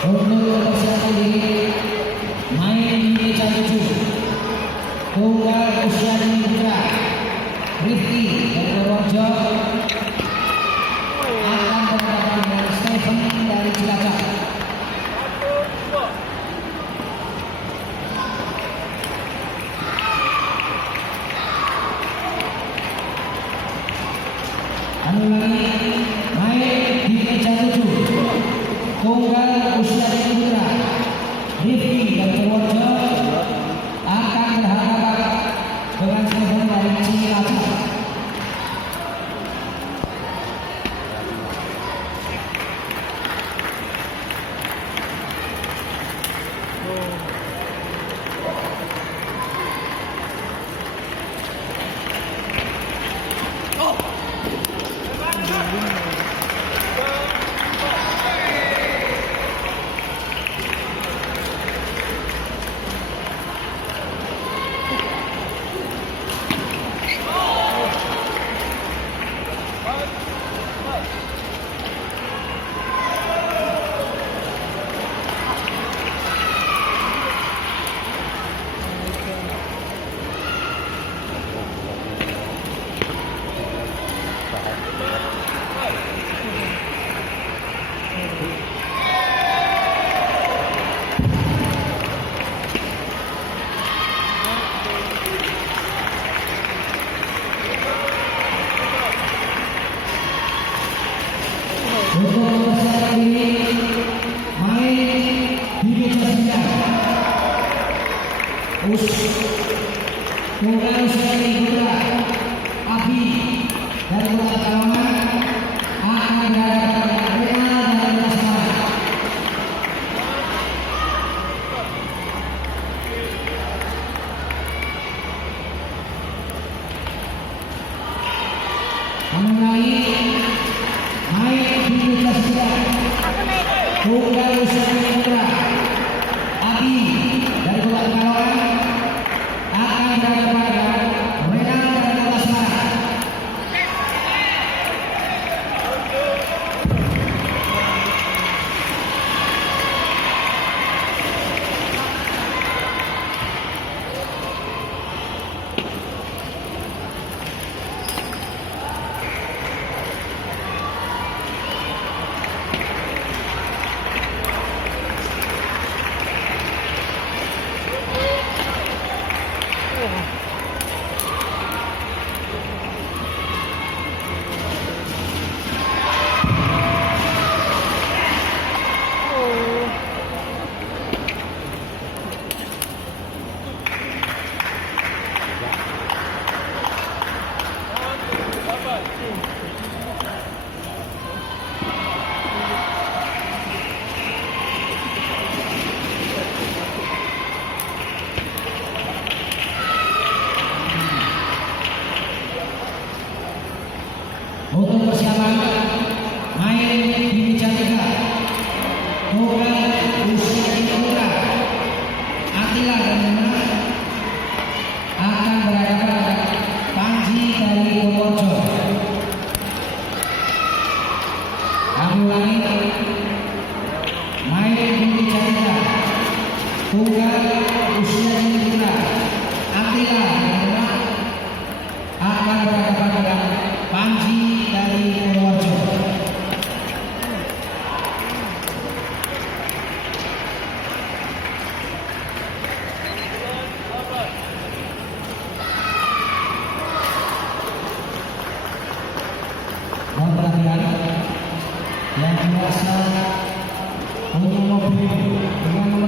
Untuk persiapan diri main di Cacucu tunggal usia dini putra Rifki dari Purworejo akan berhadapan dengan Stephen dari Cilacap. Ulangi main di Cacucu tunggal usia dini putra Rifki dari Purworejo akan berhadapan dengan Stephen dari Cilacap. Untuk persiapan diri main di meja sidang tunggal usia dini putra Abi dari Kota Pekalongan akan berhadapan dengan Renal dari Kota Semarang. Mengenai main di meja sidang tunggal usia dini putra Abi dari Kota Pekalongan akan berhadapan dengan Renal dari Kota Semarang. dan perhatian yang biasa punya mobil dengan nomor